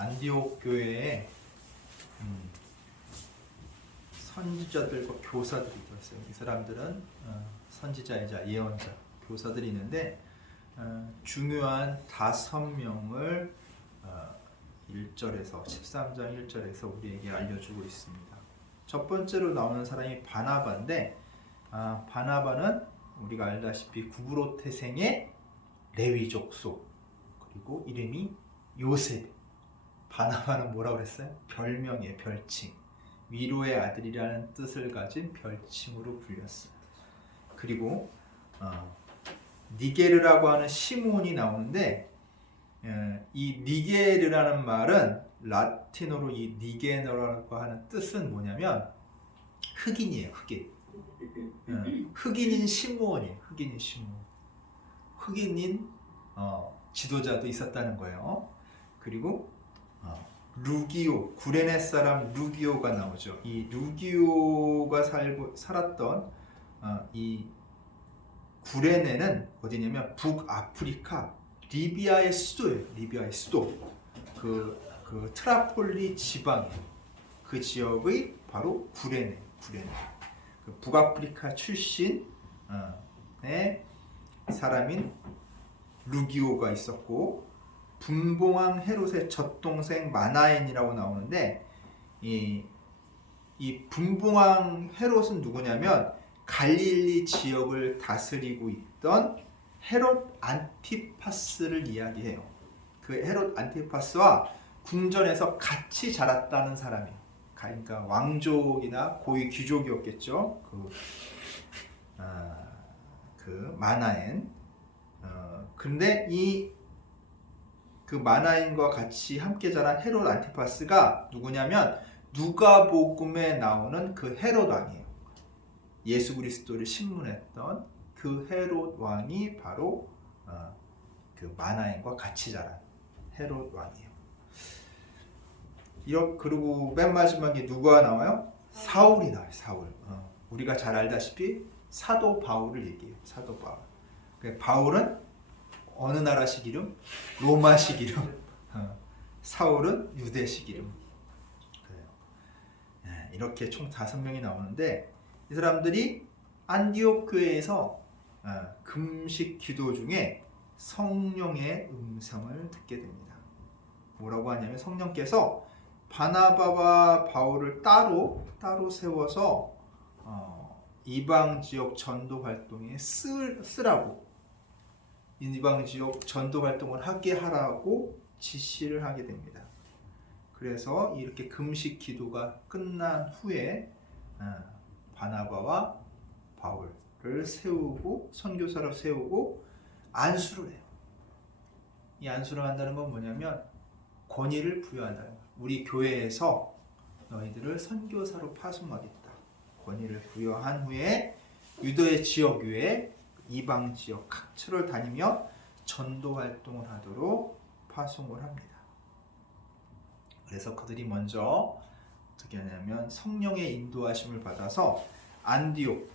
안디옥 교회에 선지자들과 교사들이 있었어요. 이 사람들은 선지자이자 예언자, 교사들이 있는데 중요한 5명을 1절에서 13장 1절에서 우리에게 알려주고 있습니다. 첫 번째로 나오는 사람이 바나바인데 바나바는 우리가 알다시피 구브로 태생의 레위 족속, 그리고 이름이 요셉. 바나바는 뭐라고 그랬어요? 별명이에요. 별칭. 위로의 아들이라는 뜻을 가진 별칭으로 불렸어요. 그리고 니게르라고 하는 시몬이 나오는데 이 니게르라는 말은 라틴어로 이 니게너라고 하는 뜻은 뭐냐면 흑인이에요. 흑인. 흑인인 시몬이에요. 흑인인 시몬. 흑인인 지도자도 있었다는 거예요. 그리고 루기오, 구레네 사람 루기오가 나오죠. 이 루기오가 살았던 이 구레네는 어디냐면 북아프리카 리비아의 수도예요. 리비아의 수도. 그 트라폴리 지방, 그 지역의 바로 구레네. 그 북아프리카 출신의 사람인 루기오가 있었고, 분봉왕 헤롯의 젖동생 마나엔이라고 나오는데 이 분봉왕 헤롯은 누구냐면 갈릴리 지역을 다스리고 있던 헤롯 안티파스를 이야기해요. 그 헤롯 안티파스와 궁전에서 같이 자랐다는 사람이에요. 그러니까 왕족이나 고위 귀족이었겠죠. 그 마나엔. 근데 그 마나엔과 같이 함께 자란 헤롯 안티파스가 누구냐면 누가복음에 나오는 그 헤롯 왕이에요. 예수 그리스도를 신문했던 그 헤롯 왕이 바로 그 마나엔과 같이 자란 헤롯 왕이에요. 그리고 맨 마지막에 누가 나와요? 사울이 나와요. 사울. 우리가 잘 알다시피 사도 바울을 얘기해요. 사도 바울. 바울은 어느 나라식 이름? 로마식 이름. 사울은 유대식 이름. 그래요. 이렇게 총 5명이 나오는데 이 사람들이 안디옥 교회에서 금식 기도 중에 성령의 음성을 듣게 됩니다. 뭐라고 하냐면 성령께서 바나바와 바울을 따로 세워서 이방 지역 전도 활동에 쓰라고, 이방 지역 전도 활동을 하게 하라고 지시를 하게 됩니다. 그래서 이렇게 금식 기도가 끝난 후에 바나바와 바울을 세우고 선교사로 세우고 안수를 해요. 이 안수를 한다는 건 뭐냐면 권위를 부여한다는 거예요. 우리 교회에서 너희들을 선교사로 파송하겠다. 권위를 부여한 후에 유대 지역 외에 이방 지역 각처를 다니며 전도 활동을 하도록 파송을 합니다. 그래서 그들이 먼저 어떻게 하냐면 성령의 인도하심을 받아서 안디옥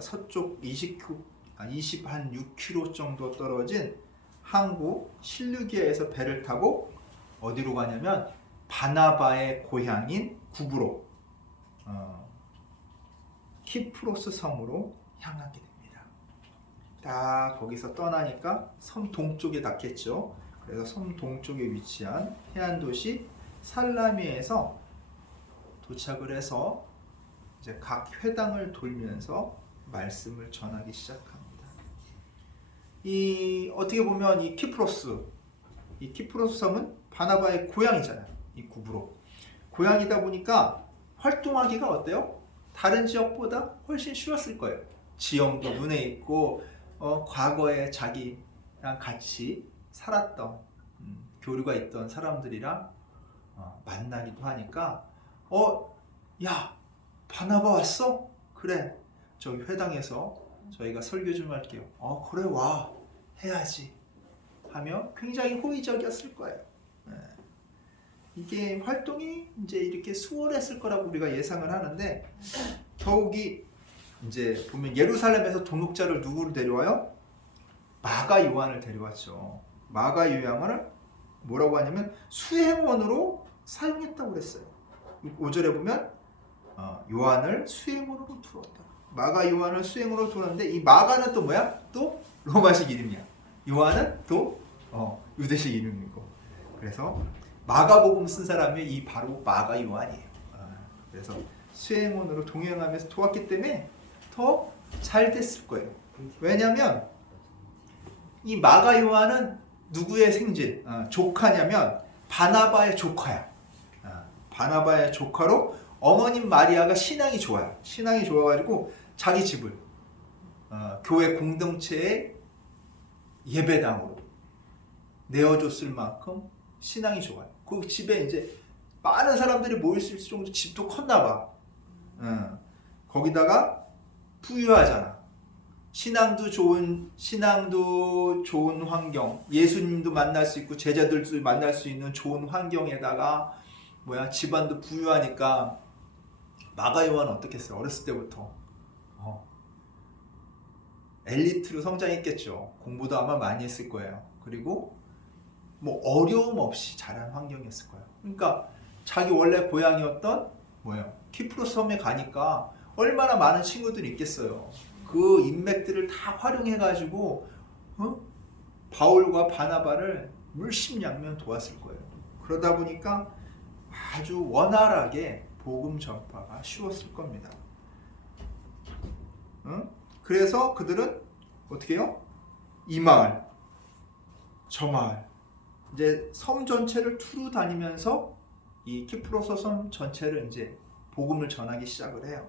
서쪽 26km 정도 떨어진 항구 실루기아에서 배를 타고 어디로 가냐면 바나바의 고향인 구브로 키프로스 섬으로 향하게 됩니다. 딱 거기서 떠나니까 섬 동쪽에 닿겠죠. 그래서 섬 동쪽에 위치한 해안 도시 살라미에서 도착을 해서 이제 각 회당을 돌면서 말씀을 전하기 시작합니다. 어떻게 보면 이 키프로스 섬은 바나바의 고향이잖아요. 이 구브로 고향이다 보니까 활동하기가 어때요? 다른 지역보다 훨씬 쉬웠을 거예요. 지형도 눈에 있고 과거에 자기랑 같이 살았던 교류가 있던 사람들이랑 만나기도 하니까 야, 바나바 왔어? 그래, 저기 회당에서 저희가 설교 좀 할게요. 그래, 와, 해야지 하며 굉장히 호의적이었을 거예요. 이게 활동이 이제 이렇게 수월했을 거라고 우리가 예상을 하는데, 더욱이 이제 보면 예루살렘에서 동역자를 누구를 데려와요? 마가 요한을 데려왔죠. 마가 요한을 뭐라고 하냐면 수행원으로 사용했다고 그랬어요. 5절에 보면 요한을 수행원으로 두었다. 마가 요한을 수행원으로 두었는데 이 마가는 또 뭐야? 또 로마식 이름이야. 요한은 또 유대식 이름이고. 그래서 마가복음 쓴 사람이 이 바로 마가 요한이에요. 그래서 수행원으로 동행하면서 도왔기 때문에 더 잘 됐을 거예요. 왜냐하면 이 마가 요한은 누구의 생질, 조카냐면 바나바의 조카야. 바나바의 조카로 어머님 마리아가 신앙이 좋아요. 신앙이 좋아가지고 자기 집을 교회 공동체의 예배당으로 내어줬을 만큼 신앙이 좋아요. 그 집에 이제 많은 사람들이 모일 수 있을 정도 집도 컸나 봐. 거기다가 부유하잖아. 신앙도 좋은 환경, 예수님도 만날 수 있고 제자들도 만날 수 있는 좋은 환경에다가 집안도 부유하니까 마가 요한은 어떻겠어요? 어렸을 때부터 엘리트로 성장했겠죠. 공부도 아마 많이 했을 거예요. 그리고 뭐 어려움 없이 자란 환경이었을 거예요. 그러니까 자기 원래 고향이었던 키프로스 섬에 가니까 얼마나 많은 친구들이 있겠어요. 그 인맥들을 다 활용해가지고 바울과 바나바를 물심양면 도왔을 거예요. 그러다 보니까 아주 원활하게 복음 전파가 쉬웠을 겁니다. 그래서 그들은 어떻게 해요? 이 마을, 저 마을, 이제 섬 전체를 투루 다니면서 이 키프로스 섬 전체를 이제 복음을 전하기 시작을 해요.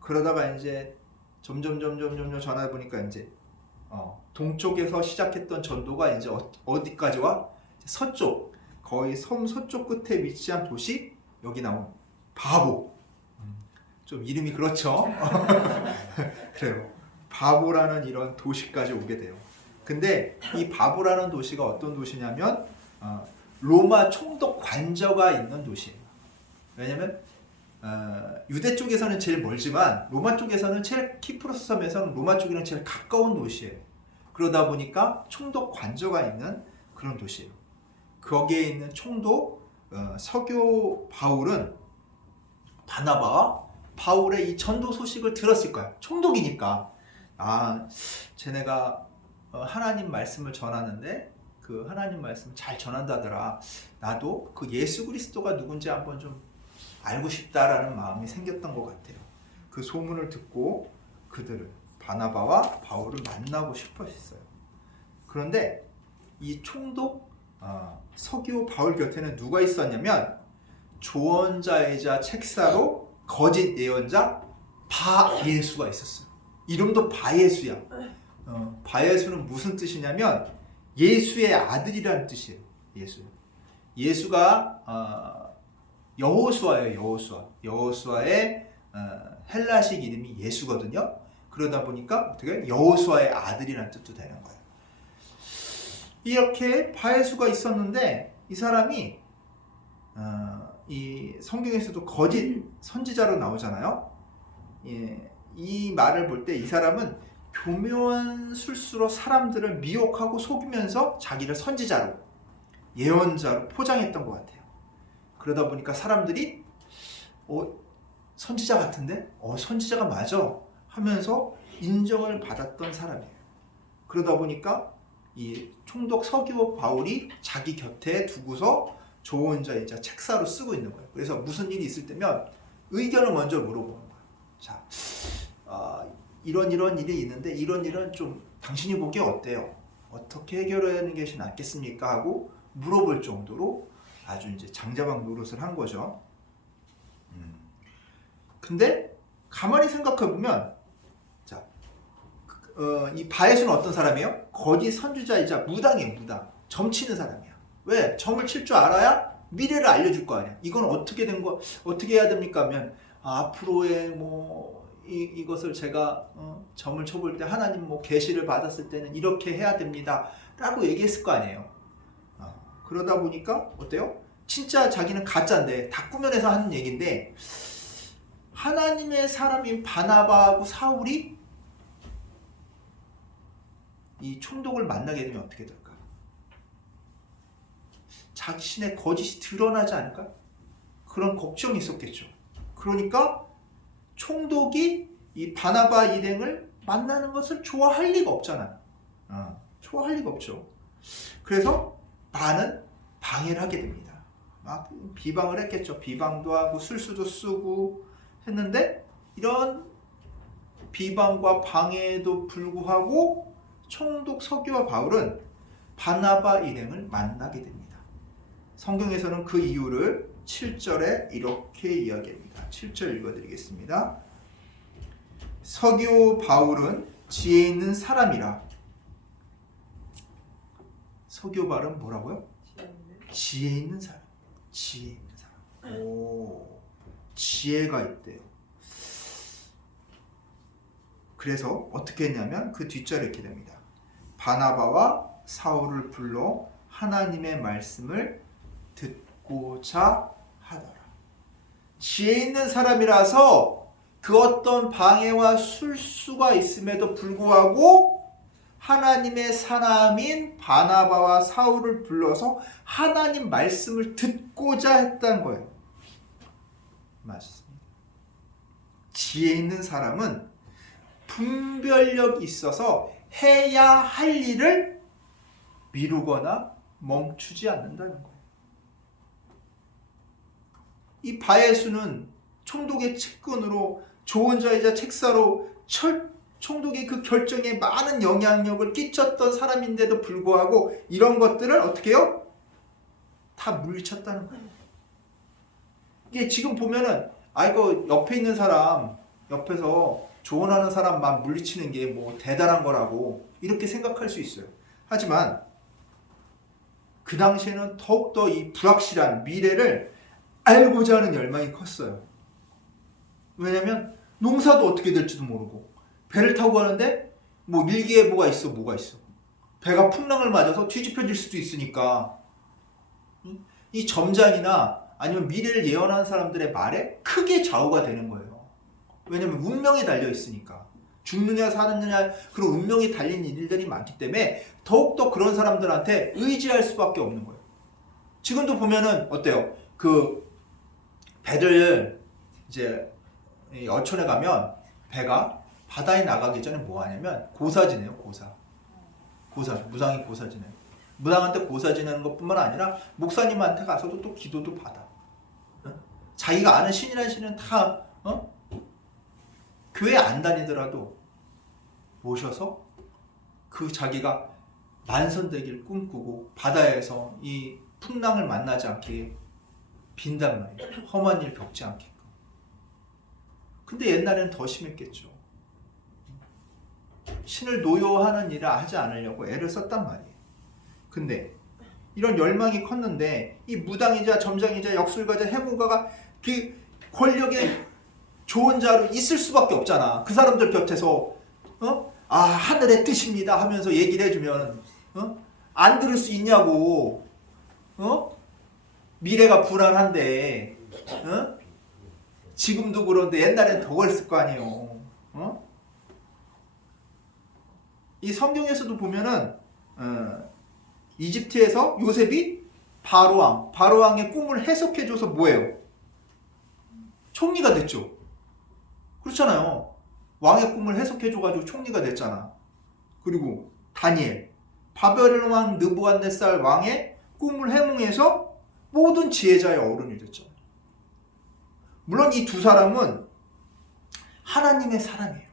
그러다가 이제 점점 전하다 보니까 이제 동쪽에서 시작했던 전도가 이제 어디까지 와? 서쪽, 거의 섬 서쪽 끝에 위치한 도시, 여기 나온 바보. 좀 이름이 그렇죠? 그래요. 바보라는 이런 도시까지 오게 돼요. 근데 이 바보라는 도시가 어떤 도시냐면 로마 총독 관저가 있는 도시예요. 왜냐면 유대 쪽에서는 제일 멀지만 로마 쪽에서는 키프로스 섬에서는 로마 쪽이랑 제일 가까운 도시예요. 그러다 보니까 총독 관저가 있는 그런 도시예요. 거기에 있는 총독 서교 바울은 바나바와 바울의 이 전도 소식을 들었을 거야. 총독이니까 쟤네가 하나님 말씀을 전하는데 그 하나님 말씀을 잘 전한다더라. 나도 그 예수 그리스도가 누군지 한번 좀 알고 싶다라는 마음이 생겼던 것 같아요. 그 소문을 듣고 그들은 바나바와 바울을 만나고 싶어 했어요. 그런데 이 총독 서기오 바울 곁에는 누가 있었냐면 조언자이자 책사로 거짓 예언자 바예수가 있었어요. 이름도 바예수야. 바예수는 무슨 뜻이냐면 예수의 아들이라는 뜻이에요. 예수가 여호수아예요. 여호수아의 헬라식 이름이 예수거든요. 그러다 보니까 어떻게 여호수아의 아들이라는 뜻도 되는 거예요. 이렇게 바예수가 있었는데 이 사람이 이 성경에서도 거짓 선지자로 나오잖아요. 이 말을 볼 때 이 사람은 교묘한 술수로 사람들을 미혹하고 속이면서 자기를 선지자로, 예언자로 포장했던 것 같아요. 그러다 보니까 사람들이 선지자 같은데? 선지자가 맞아 하면서 인정을 받았던 사람이에요. 그러다 보니까 이 총독 서기오 바울이 자기 곁에 두고서 조언자이자 책사로 쓰고 있는 거예요. 그래서 무슨 일이 있을 때면 의견을 먼저 물어보는 거예요. 자, 이런 일이 있는데 이런 일은 좀 당신이 보기에 어때요? 어떻게 해결하는 것이 낫겠습니까? 하고 물어볼 정도로 아주 이제 장자방 노릇을 한 거죠. 근데 가만히 생각해 보면, 자, 이 바에수는 어떤 사람이에요? 거짓 선지자이자 무당이에요. 무당. 점치는 사람이야. 왜? 점을 칠 줄 알아야 미래를 알려줄 거 아니야. 이건 어떻게 된 거, 어떻게 해야 됩니까? 하면 앞으로의 이것을 제가 점을 쳐볼 때 하나님 계시를 받았을 때는 이렇게 해야 됩니다. 라고 얘기했을 거 아니에요. 그러다 보니까 어때요? 진짜 자기는 가짜인데 다 꾸며내서 하는 얘기인데 하나님의 사람인 바나바하고 사울이 이 총독을 만나게 되면 어떻게 될까? 자신의 거짓이 드러나지 않을까? 그런 걱정이 있었겠죠. 그러니까 총독이 이 바나바 일행을 만나는 것을 좋아할 리가 없잖아요. 좋아할 리가 없죠. 그래서 반은 방해를 하게 됩니다. 막 비방을 했겠죠. 비방도 하고 술수도 쓰고 했는데 이런 비방과 방해에도 불구하고 총독 서기와 바울은 바나바 일행을 만나게 됩니다. 성경에서는 그 이유를 7절에 이렇게 이야기합니다. 7절 읽어드리겠습니다. 서기오 바울은 지혜 있는 사람이라. 서기오 바울은 뭐라고요? 지혜 있는 사람. 지혜 있는 사람. 오, 지혜가 있대요. 그래서 어떻게 했냐면 그 뒷절에 이렇게 됩니다. 바나바와 사울을 불러 하나님의 말씀을 듣고자 하더라. 지혜 있는 사람이라서 그 어떤 방해와 술수가 있음에도 불구하고 하나님의 사람인 바나바와 사울을 불러서 하나님 말씀을 듣고자 했다는 거예요. 맞습니다. 지혜 있는 사람은 분별력이 있어서 해야 할 일을 미루거나 멈추지 않는다는 거예요. 이 바예수는 총독의 측근으로 좋은 자이자 책사로 총독의 그 결정에 많은 영향력을 끼쳤던 사람인데도 불구하고 이런 것들을 어떻게 해요? 다 물리쳤다는 거예요. 이게 지금 보면은 이거 옆에 있는 사람, 옆에서 조언하는 사람만 물리치는 게 뭐 대단한 거라고 이렇게 생각할 수 있어요. 하지만 그 당시에는 더욱더 이 불확실한 미래를 알고자 하는 열망이 컸어요. 왜냐면 농사도 어떻게 될지도 모르고 배를 타고 가는데 뭐 일기예보가 있어 뭐가 있어. 배가 풍랑을 맞아서 뒤집혀질 수도 있으니까 이 점장이나 아니면 미래를 예언하는 사람들의 말에 크게 좌우가 되는 거예요. 왜냐면 운명에 달려 있으니까. 죽느냐 사느냐 그런 운명이 달린 일들이 많기 때문에 더욱더 그런 사람들한테 의지할 수밖에 없는 거예요. 지금도 보면은 어때요? 그 배들 이제 어촌에 가면 배가 바다에 나가기 전에 뭐 하냐면 고사 지내요. 고사 무당이 고사 지내요. 무당한테 고사 지내는 것뿐만 아니라 목사님한테 가서도 또 기도도 받아. 자기가 아는 신이라는 신은 다 교회 안 다니더라도 모셔서 그 자기가 만선되기를 꿈꾸고 바다에서 이 풍랑을 만나지 않게 빈단 말이에요. 험한 일 겪지 않게끔. 근데 옛날에는 더 심했겠죠. 신을 노여하는 일을 하지 않으려고 애를 썼단 말이에요. 근데 이런 열망이 컸는데 이 무당이자 점장이자 역술가자 해문가가 그 권력의 좋은 자로 있을 수밖에 없잖아. 그 사람들 곁에서 하늘의 뜻입니다 하면서 얘기를 해주면 안 들을 수 있냐고. 미래가 불안한데 지금도 그런데 옛날엔 더 그랬을 거 아니에요. 이 성경에서도 보면은 이집트에서 요셉이 바로왕의 꿈을 해석해줘서 뭐예요? 총리가 됐죠. 그렇잖아요. 왕의 꿈을 해석해줘가지고 총리가 됐잖아. 그리고 다니엘, 바벨론 왕 느부갓네살 왕의 꿈을 해몽해서 모든 지혜자의 어른이 됐죠. 물론 이 두 사람은 하나님의 사람이에요.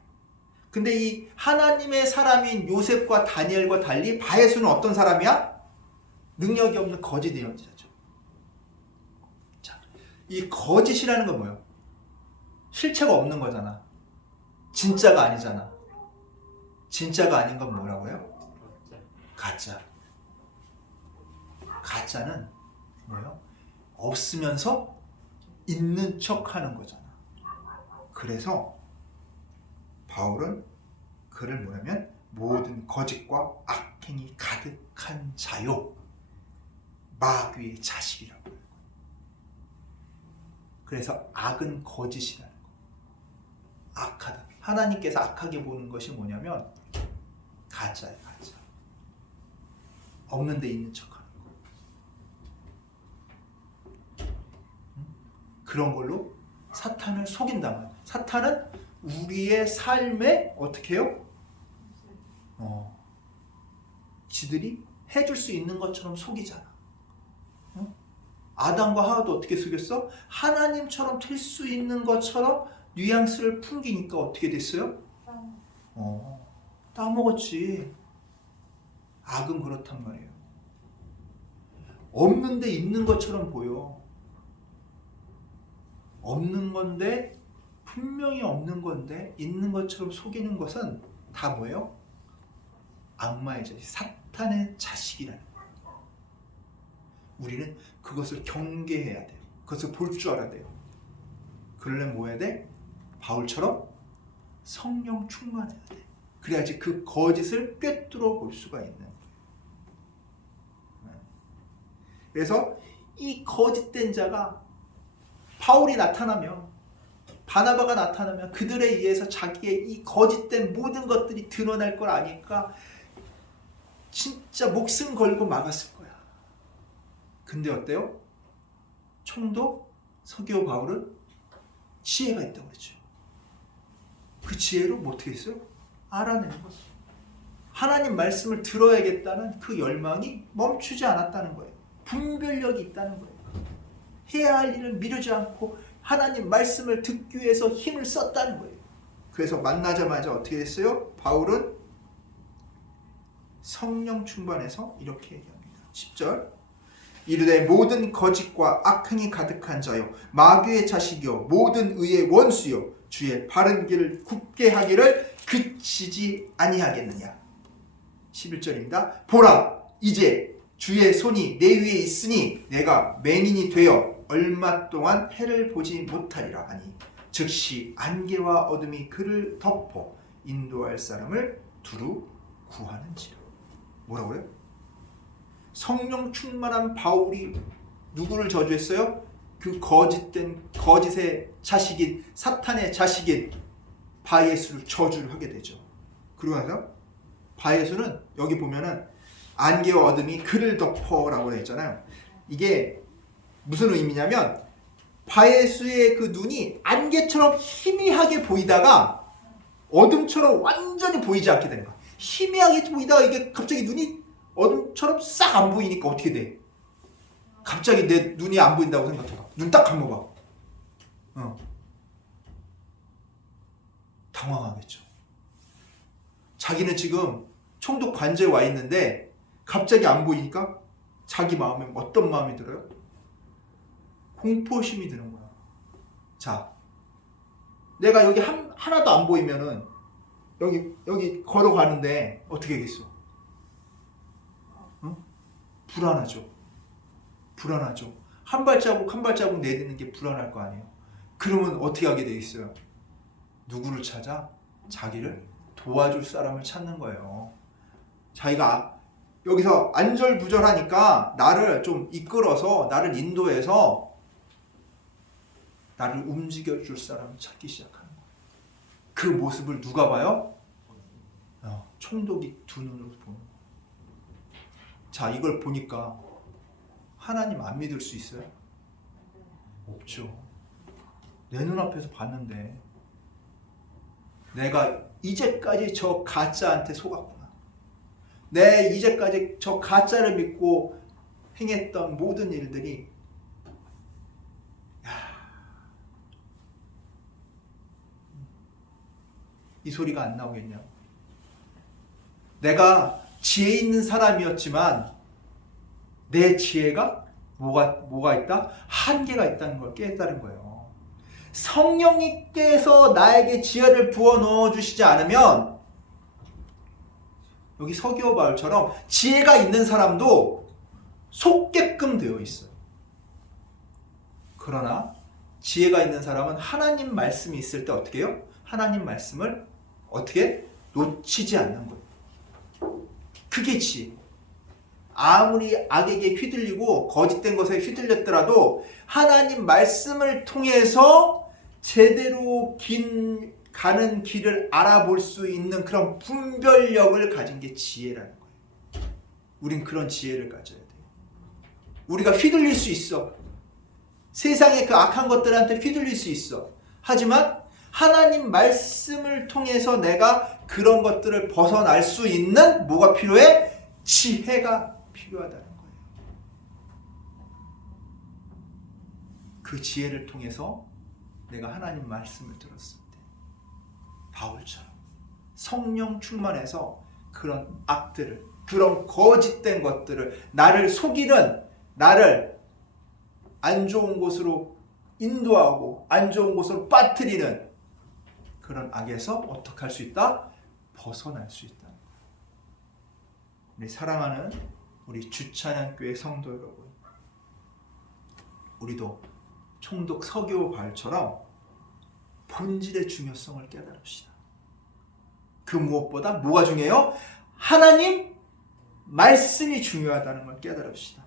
근데 이 하나님의 사람인 요셉과 다니엘과 달리 바예수는 어떤 사람이야? 능력이 없는 거짓 예언자죠. 자, 이 거짓이라는 건 뭐예요? 실체가 없는 거잖아. 진짜가 아니잖아. 진짜가 아닌 건 뭐라고요? 가짜. 가짜는 뭐예요? 없으면서 있는 척 하는 거잖아. 그래서 바울은 그를 뭐냐면 모든 거짓과 악행이 가득한 자요, 마귀의 자식이라고 해요. 그래서 악은 거짓이라는 거. 악하다. 하나님께서 악하게 보는 것이 뭐냐면 가짜예요. 가짜. 없는 데 있는 척하는 거. 그런 걸로 사탄을 속인단 말이에요. 사탄은 우리의 삶에 어떻게 해요? 지들이 해줄 수 있는 것처럼 속이잖아. 아담과 하와도 어떻게 속였어? 하나님처럼 될 수 있는 것처럼 뉘앙스를 풍기니까 어떻게 됐어요? 따먹었지. 악은 그렇단 말이에요. 없는데 있는 것처럼 보여. 없는 건데, 분명히 없는 건데 있는 것처럼 속이는 것은 다 뭐예요? 악마의 자식, 사탄의 자식이라는 거예요. 우리는 그것을 경계해야 돼요. 그것을 볼 줄 알아야 돼요. 그러려면 뭐 해야 돼? 바울처럼 성령 충만해야 돼. 그래야지 그 거짓을 꿰뚫어 볼 수가 있는 거예요. 그래서 이 거짓된 자가 바울이 나타나면, 바나바가 나타나면 그들에 의해서 자기의 이 거짓된 모든 것들이 드러날 걸 아니까 진짜 목숨 걸고 막았을 거야. 근데 어때요? 총독 서기오 바울은 지혜가 있다고 그랬죠. 그 지혜로 뭐 어떻게 했어요? 알아내는 거죠. 하나님 말씀을 들어야겠다는 그 열망이 멈추지 않았다는 거예요. 분별력이 있다는 거예요. 해야 할 일을 미루지 않고 하나님 말씀을 듣기 위해서 힘을 썼다는 거예요. 그래서 만나자마자 어떻게 됐어요? 바울은 성령 충만해서 이렇게 얘기합니다. 10절 이르되 모든 거짓과 악행이 가득한 자요 마귀의 자식이요 모든 의의 원수요 주의 바른 길을 굽게 하기를 그치지 아니하겠느냐. 11절입니다. 보라 이제 주의 손이 내 위에 있으니 내가 맹인이 되어 얼마 동안 해를 보지 못하리라 하니 즉시 안개와 어둠이 그를 덮어 인도할 사람을 두루 구하는지라. 뭐라고요? 성령 충만한 바울이 누구를 저주했어요? 그 거짓의 자식인 사탄의 자식인 바예수를 저주를 하게 되죠. 그러고 나서 바예수는 여기 보면은 안개와 어둠이 그를 덮어라고 했잖아요. 이게 무슨 의미냐면 바예수의 그 눈이 안개처럼 희미하게 보이다가 어둠처럼 완전히 보이지 않게 되는 거야. 희미하게 보이다가 이게 갑자기 눈이 어둠처럼 싹 안 보이니까 어떻게 돼? 갑자기 내 눈이 안 보인다고 생각해봐. 눈 딱 감아봐. 당황하겠죠. 자기는 지금 총독 관저에 와 있는데 갑자기 안 보이니까 자기 마음에 어떤 마음이 들어요? 공포심이 드는 거야. 자, 내가 여기 하나도 안 보이면은 여기 걸어가는데 어떻게 하겠어? 불안하죠. 불안하죠. 한 발자국 내딛는 게 불안할 거 아니에요. 그러면 어떻게 하게 돼 있어요? 누구를 찾아? 자기를 도와줄 사람을 찾는 거예요. 자기가 여기서 안절부절하니까 나를 좀 이끌어서 나를 인도해서 나를 움직여줄 사람을 찾기 시작하는 거예요. 그 모습을 누가 봐요? 총독이 두 눈으로 보는 거예요. 자, 이걸 보니까 하나님 안 믿을 수 있어요? 없죠. 내 눈앞에서 봤는데 내가 이제까지 저 가짜한테 속았구나. 내 이제까지 저 가짜를 믿고 행했던 모든 일들이 이 소리가 안 나오겠냐. 내가 지혜 있는 사람이었지만 내 지혜가 뭐가 있다? 한계가 있다는 걸 깨달은 거예요. 성령님께서 나에게 지혜를 부어 넣어주시지 않으면 여기 서기오 바울처럼 지혜가 있는 사람도 속게끔 되어 있어요. 그러나 지혜가 있는 사람은 하나님 말씀이 있을 때 어떻게 해요? 하나님 말씀을 어떻게 놓치지 않는 거예요. 그게 지혜. 아무리 악에게 휘둘리고 거짓된 것에 휘둘렸더라도 하나님 말씀을 통해서 제대로 가는 길을 알아볼 수 있는 그런 분별력을 가진 게 지혜라는 거예요. 우린 그런 지혜를 가져야 돼요. 우리가 휘둘릴 수 있어. 세상의 그 악한 것들한테 휘둘릴 수 있어. 하지만 하나님 말씀을 통해서 내가 그런 것들을 벗어날 수 있는 뭐가 필요해? 지혜가 필요하다는 거예요. 그 지혜를 통해서 내가 하나님 말씀을 들었을 때 바울처럼 성령 충만해서 그런 악들을, 그런 거짓된 것들을, 나를 속이는, 나를 안 좋은 곳으로 인도하고 안 좋은 곳으로 빠뜨리는 그런 악에서 어떻게 할 수 있다? 벗어날 수 있다는 거예요. 우리 사랑하는 우리 주찬양교회 성도 여러분, 우리도 총독 서기오 바울처럼 본질의 중요성을 깨달읍시다. 그 무엇보다 뭐가 중요해요? 하나님 말씀이 중요하다는 걸 깨달읍시다.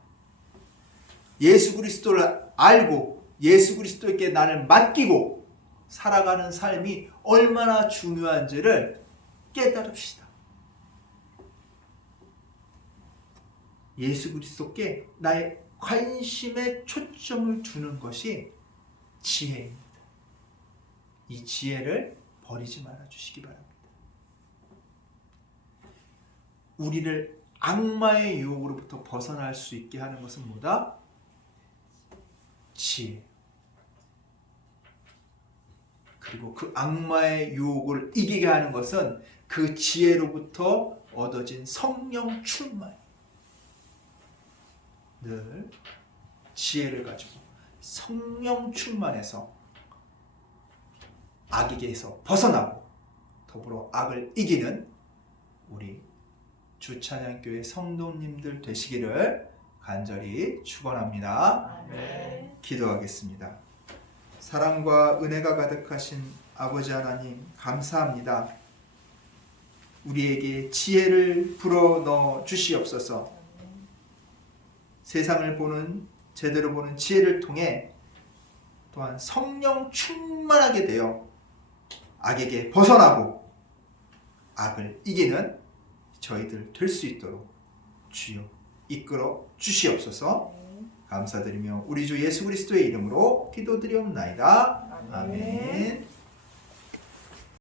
예수 그리스도를 알고 예수 그리스도에게 나를 맡기고 살아가는 삶이 얼마나 중요한지를 깨달읍시다. 예수 그리스도께 나의 관심의 초점을 두는 것이 지혜입니다. 이 지혜를 버리지 말아 주시기 바랍니다. 우리를 악마의 유혹으로부터 벗어날 수 있게 하는 것은 뭐다? 지혜. 그리고 그 악마의 유혹을 이기게 하는 것은 그 지혜로부터 얻어진 성령 충만. 늘 지혜를 가지고 성령 충만해서 악에게서 벗어나고 더불어 악을 이기는 우리 주찬양교회 성도님들 되시기를 간절히 축원합니다. 아멘. 기도하겠습니다. 사랑과 은혜가 가득하신 아버지 하나님 감사합니다. 우리에게 지혜를 불어넣어 주시옵소서. 세상을 보는, 제대로 보는 지혜를 통해 또한 성령 충만하게 되어 악에게 벗어나고 악을 이기는 저희들 될 수 있도록 주여 이끌어 주시옵소서. 감사드리며 우리 주 예수 그리스도의 이름으로 기도드리옵나이다. 아멘.